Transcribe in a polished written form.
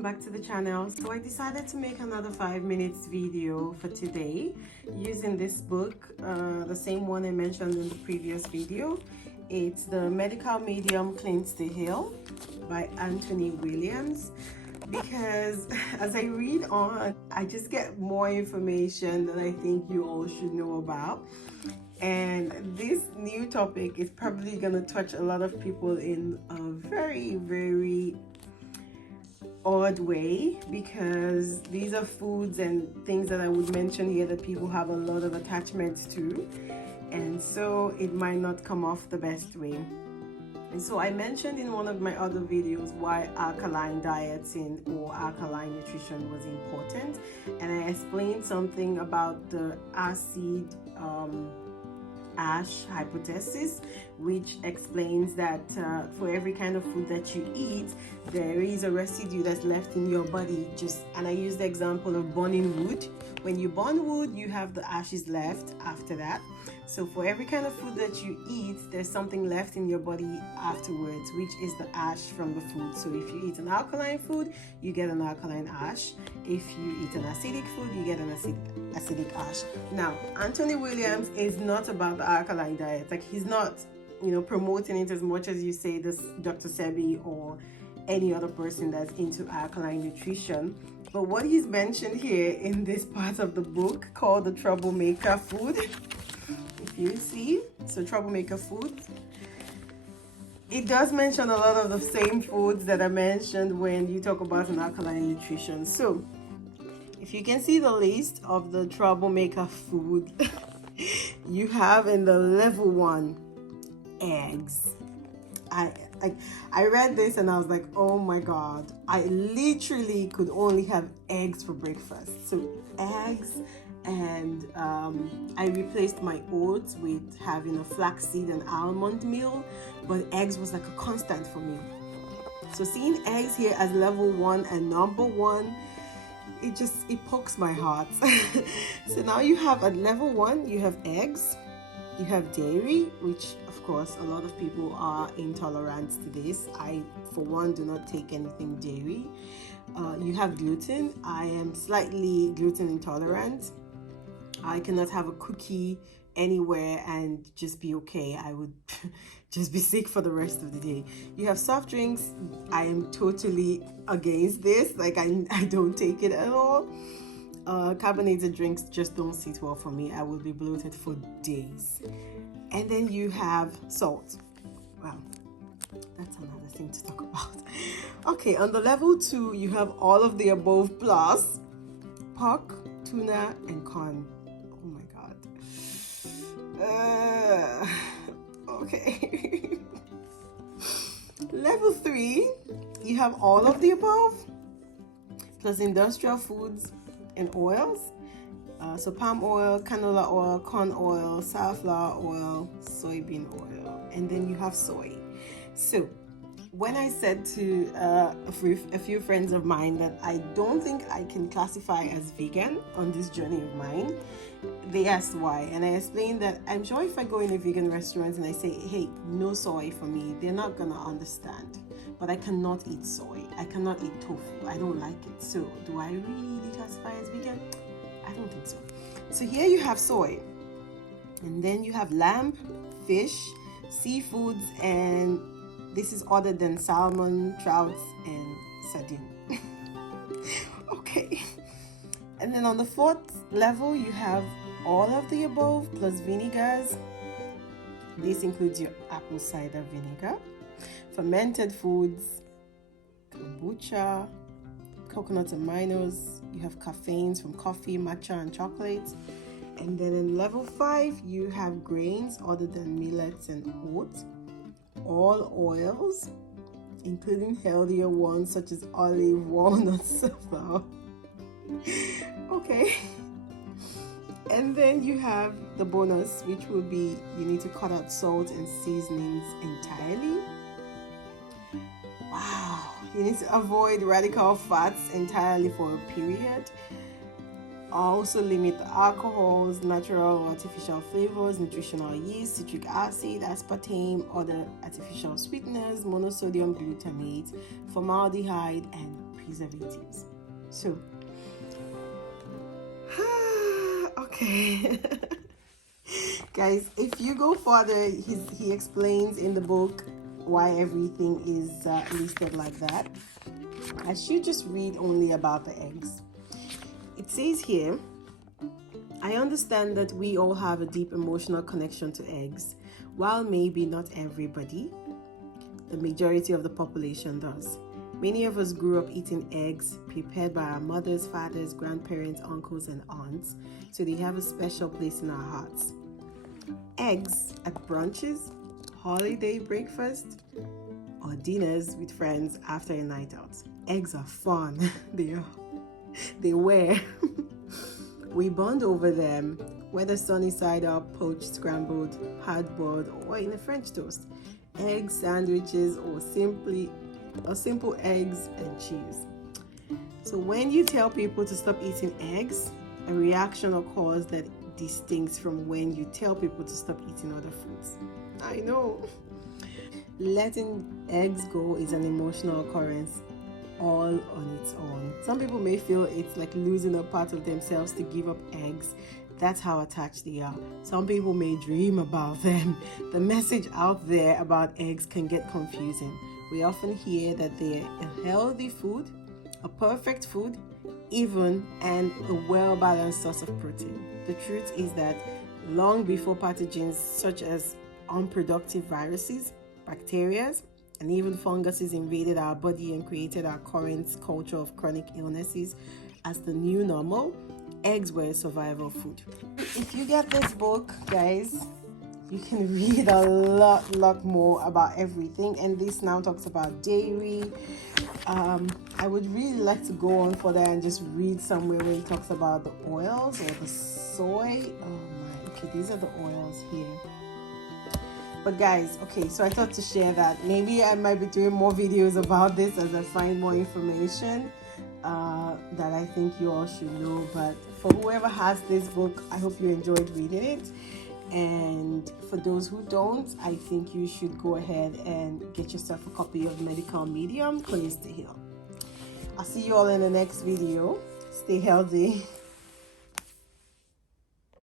Back to the channel. So I decided to make another 5 minutes video for today using this book, the same one I mentioned in the previous video. It's The Medical Medium Cleans the Hill by Anthony Williams, because as I read on, I just get more information that I think you all should know about. And this new topic is probably going to touch a lot of people in a very odd way, because these are foods and things that I would mention here that people have a lot of attachments to, and so it might not come off the best way. And so I mentioned in one of my other videos why alkaline dieting or alkaline nutrition was important, and I explained something about the acid ash hypothesis, which explains that for every kind of food that you eat, there is a residue that's left in your body. And I use the example of burning wood. When you burn wood, you have the ashes left after that. So for every kind of food that you eat, there's something left in your body afterwards, which is the ash from the food. So if you eat an alkaline food, you get an alkaline ash. If you eat an acidic food, you get an acidic ash. Now, Anthony Williams is not about the alkaline diet. Like, he's not, promoting it as much as you say this Dr. Sebi or any other person that's into alkaline nutrition. But what he's mentioned here in this part of the book called the troublemaker food, if you see, so troublemaker foods, it does mention a lot of the same foods that I mentioned when you talk about an alkaline nutrition. So if you can see the list of the troublemaker food, you have in the level 1, eggs. I read this and I was like, oh my god, I literally could only have eggs for breakfast. So eggs, and I replaced my oats with having a flaxseed and almond meal, but eggs was like a constant for me. So seeing eggs here as level 1 and number 1, it pokes my heart. So now you have at level 1, you have eggs, you have dairy, which of course a lot of people are intolerant to this. I, for one, do not take anything dairy. You have gluten. I am slightly gluten intolerant. I cannot have a cookie anywhere and just be okay. I would just be sick for the rest of the day. You have soft drinks. I am totally against this. Like, I don't take it at all. Carbonated drinks just don't sit well for me. I will be bloated for days. And then you have salt. Wow, that's another thing to talk about. Okay, on the level 2, you have all of the above plus pork, tuna, and corn. Oh my god. Okay. Level 3, you have all of the above plus industrial foods and oils. So palm oil, canola oil, corn oil, safflower oil, soybean oil, and then you have soy. So when I said to a few friends of mine that I don't think I can classify as vegan on this journey of mine, they asked why, and I explained that I'm sure if I go in a vegan restaurant and I say, hey, no soy for me, they're not gonna understand. But I cannot eat soy, I cannot eat tofu, I don't like it. So do I really classify as vegan? I don't think so. So here you have soy, and then you have lamb, fish, seafoods, and this is other than salmon, trouts, and sardine. Okay. And then on the 4th level, you have all of the above plus vinegars. This includes your apple cider vinegar, fermented foods, kombucha, coconut aminos. You have caffeines from coffee, matcha, and chocolate. And then in level 5, you have grains other than millets and oats, all oils, including healthier ones such as olive, walnuts, sunflower. Okay. And then you have the bonus, which will be you need to cut out salt and seasonings entirely. Wow. You need to avoid radical fats entirely for a period. Also limit the alcohols, natural or artificial flavors, nutritional yeast, citric acid, aspartame, other artificial sweeteners, monosodium glutamate, formaldehyde, and preservatives. So, okay. Guys, if you go further, he explains in the book why everything is listed like that. I should just read only about the eggs. It says here, I understand that we all have a deep emotional connection to eggs. While maybe not everybody, the majority of the population does. Many of us grew up eating eggs prepared by our mothers, fathers, grandparents, uncles, and aunts, so they have a special place in our hearts. Eggs at brunches, holiday breakfast, or dinners with friends after a night out. Eggs are fun. They were. We bond over them, whether sunny side up, poached, scrambled, hard-boiled, or in a French toast. Egg sandwiches or simple eggs and cheese. So when you tell people to stop eating eggs, a reaction occurs that distincts from when you tell people to stop eating other foods. I know. Letting eggs go is an emotional occurrence all on its own. Some people may feel it's like losing a part of themselves to give up eggs. That's how attached they are. Some people may dream about them. The message out there about eggs can get confusing. We often hear that they're a healthy food, a perfect food, even, and a well-balanced source of protein. The truth is that long before pathogens such as unproductive viruses, bacteria, and even funguses invaded our body and created our current culture of chronic illnesses as the new normal, eggs were a survival food. If you get this book, guys, you can read a lot more about everything. And this now talks about dairy. I would really like to go on further and just read somewhere where it talks about the oils or the soy. Oh my, okay, these are the oils here. But guys, okay, so I thought to share that. Maybe I might be doing more videos about this as I find more information that I think you all should know. But for whoever has this book, I hope you enjoyed reading it. And for those who don't, I think you should go ahead and get yourself a copy of Medical Medium, Cleanse to Heal. I'll see you all in the next video. Stay healthy.